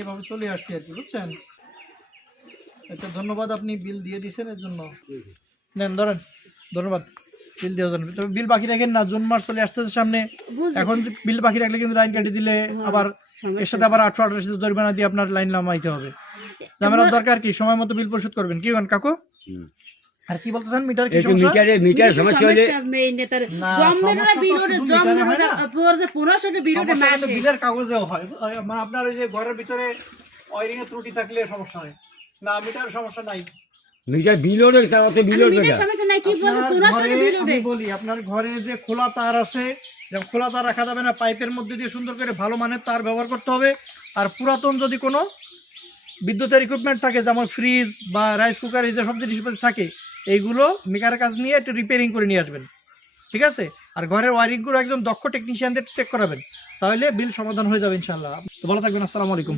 এভাবে চলে আসছি আর কি, বুঝছেন। একটা ধন্যবাদ, আপনি বিল দিয়ে দিচ্ছেন এর জন্য। নেন ধরেন, ধন্যবাদ। বিল দেওয়ার জন্য। তবে বিল বাকি রাখেন না, জুন মাস চলে আসতেছে সামনে। এখন বিল বাকি রাখলে কিন্তু লাইন কেটে দিলে আবার এর সাথে আবার 800-800 জরিমানা দিয়ে আপনার লাইন নামাইতে হবে। ঝামেলার দরকার কি, সময় মতো বিল পরিশোধ করবেন। কি বলেন কাকু? আর কি বলতেছেন, মিটার কি সমস্যা? মিটার সমস্যা হলে বিলের কাগজেও হয়, মানে আপনার ওই যে ঘরের ভিতরে ওয়্যারিং এর ত্রুটি থাকলে সমস্যা হয় না, মিটার সমস্যা নাই। মিটার বিল ওঠে, তাতে বিল ওঠে না। আমি বলি, আপনার ঘরে যে খোলা তার আছে, খোলা তার রাখা যাবে না, পাইপের মধ্যে দিয়ে সুন্দর করে ভালো মানের তার ব্যবহার করতে হবে। আর পুরাতন যদি কোনো বিদ্যুতের ইকুইপমেন্ট থাকে, যেমন ফ্রিজ বা রাইস কুকার, এই যে সব জিনিসপত্র থাকে, এইগুলো মেকারের কাজ নিয়ে একটু রিপেয়ারিং করে নিয়ে আসবেন, ঠিক আছে? আর ঘরের ওয়ারিংগুলো একদম দক্ষ টেকনিশিয়ানদের চেক করাবেন, তাহলে বিল সমাধান হয়ে যাবে ইনশাল্লাহ। তো ভালো থাকবেন, আসসালামু আলাইকুম।